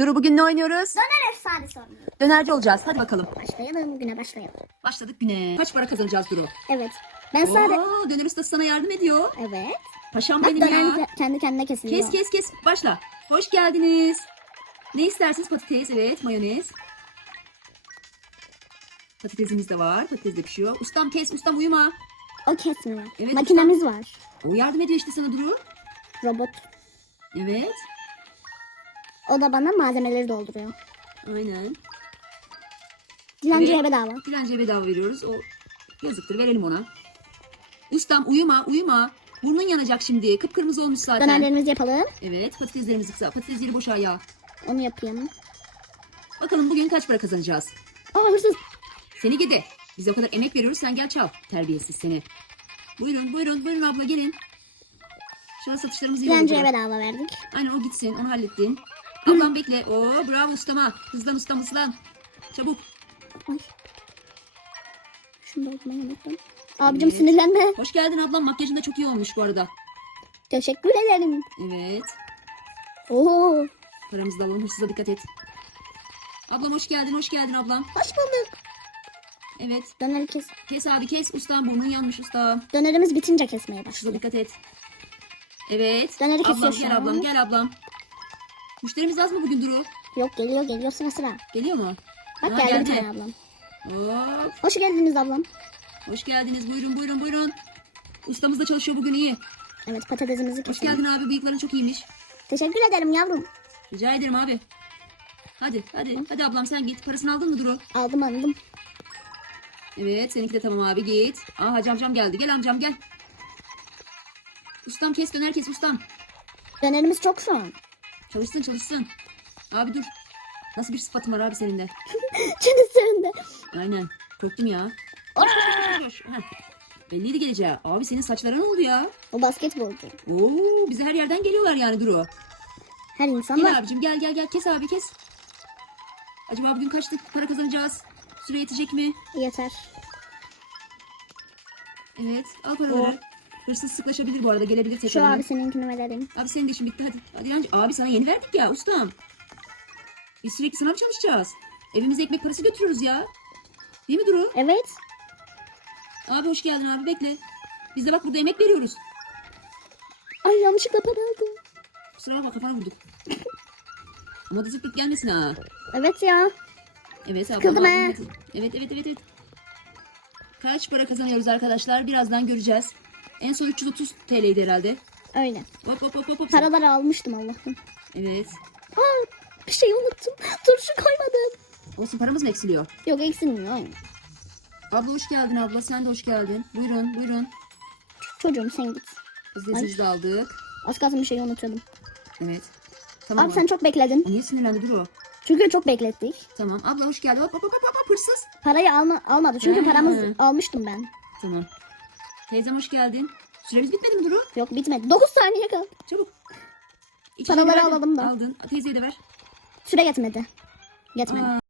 Duru bugün ne oynuyoruz? Döner efsane sorunu. Dönerci olacağız. Hadi bakalım. Başlayalım güne başlayalım. Başladık güne. Kaç para kazanacağız Duru? Evet. Ben sadece... Oo, döner ustası sana yardım ediyor. Evet. Paşam Bak benim döner ya. ke- kendi kendine kesiliyor. Kes kes kes. Başla. Hoş geldiniz. Ne istersiniz? Patates, evet. Mayonez. Patatesimiz de var. Patates de pişiyor. Ustam kes, ustam uyuma. O kesmiyor. Evet, Makinemiz var. O yardım ediyor işte sana Duru. Robot. Evet. O da bana malzemeleri dolduruyor. Aynen. Dilenciye Evet. bedava. Dilenciye bedava veriyoruz. O yazıktır. Verelim ona. Ustam uyuma, uyuma. Burnun yanacak şimdi. Kıpkırmızı olmuş zaten. Dönerlerimizi yapalım. Evet. Patateslerimizi kısa. Patatesleri boşa ya. Onu yapayım. Bakalım bugün kaç para kazanacağız? Aa hırsız. Seni gidi. Biz o kadar emek veriyoruz sen gel çal. Terbiyesiz seni. Buyurun buyurun buyurun abla gelin. Şu an satışlarımız iyi Dilenciye oldu. bedava verdik. Aynen o gitsin onu hallettin. Ablam bekle. Oo bravo ustama. Hızlan ustam hızlan. Çabuk. Ay. Şunu da okumayı unuttum. Abicim Evet. sinirlenme. Hoş geldin ablam. Makyajın da çok iyi olmuş bu arada. Teşekkür ederim. Evet. Oo. Paramızı da alalım. Hırsıza dikkat et. Ablam hoş geldin. Hoş geldin ablam. Hoş bulduk. Evet. Döneri kes. Kes abi kes. Ustam burnun yanmış ustam. Dönerimiz bitince kesmeye Hırsıza başladık. dikkat et. Evet. Döneri ablam gel ablam gel ablam. Müşterimiz az mı bugün Duru? Yok geliyor geliyor sıra sıra. Geliyor mu? Bak Ha, geldi bir geldi. tane ablam. Hop. Hoş geldiniz ablam. Hoş geldiniz. Buyurun buyurun buyurun. Ustamız da çalışıyor bugün iyi. Evet patatesimizi Hoş keselim. geldin abi. Bıyıkların çok iyiymiş. Teşekkür ederim yavrum. Rica ederim abi. Hadi hadi. Hadi ablam sen git. Parasını aldın mı Duru? Aldım aldım. Evet seninki de tamam abi git. Aa hacı amcam geldi. Gel amcam gel. Ustam kes döner kes ustam. Dönerimiz çok şu an. Çalışsın çalışsın. Abi dur. Nasıl bir sıfatın var abi senin de? Çenesinde. Aynen. Korktum ya. Koş koş koş koş. koş. Heh. Belliydi geleceği. Abi senin saçlara ne oldu ya? O basketbolcu. Oo bize her yerden geliyorlar yani Duru. Her insan Gel var. abicim gel gel gel kes abi kes. Acaba bugün kaç dakika para kazanacağız? Süre yetecek mi? Yeter. Evet al paraları. Hırsız sıklaşabilir bu arada gelebilir Şu tekrar. abi seninkini verelim. Abi senin de işin bitti hadi. Hadi yancı. Abi sana yeni verdik ya ustam. Biz sürekli sınav çalışacağız. Evimize ekmek parası götürüyoruz ya. Değil mi Duru? Evet. Abi hoş geldin abi bekle. Biz de bak burada emek veriyoruz. Ay yanlışlıkla para aldım. Kusura bakma kafana vurduk. Ama da zıplık gelmesin ha. Evet ya. Evet ablam. Sıkıldım he. Evet evet evet. evet. Kaç para kazanıyoruz arkadaşlar? Birazdan göreceğiz. En son 330 TL'ydi herhalde. Öyle. Hop hop hop hop. hop. Paraları almıştım Allah'ım. Evet. Aa bir şey unuttum. Turşu koymadım. Olsun paramız mı eksiliyor? Yok eksilmiyor. Aynen. Abla hoş geldin abla. Sen de hoş geldin. Buyurun buyurun. Çocuğum sen git. Biz de sizi de aldık. Az kalsın bir şey unutuyordum. Evet. Tamam. Abi sen çok bekledin. Niye sinirlendi dur o? Çünkü çok beklettik. Tamam. Abla hoş geldin. Hop hop hop hop hop hırsız. Parayı alma, almadı. Çünkü He. paramız almıştım ben. Tamam. Teyzem hoş geldin. Süremiz bitmedi mi Duru? Yok bitmedi. 9 saniye kaldı. Çabuk. İçeri Paraları verdin. alalım da. Aldın. Teyzeye de ver. Süre yetmedi. Yetmedi. Aa,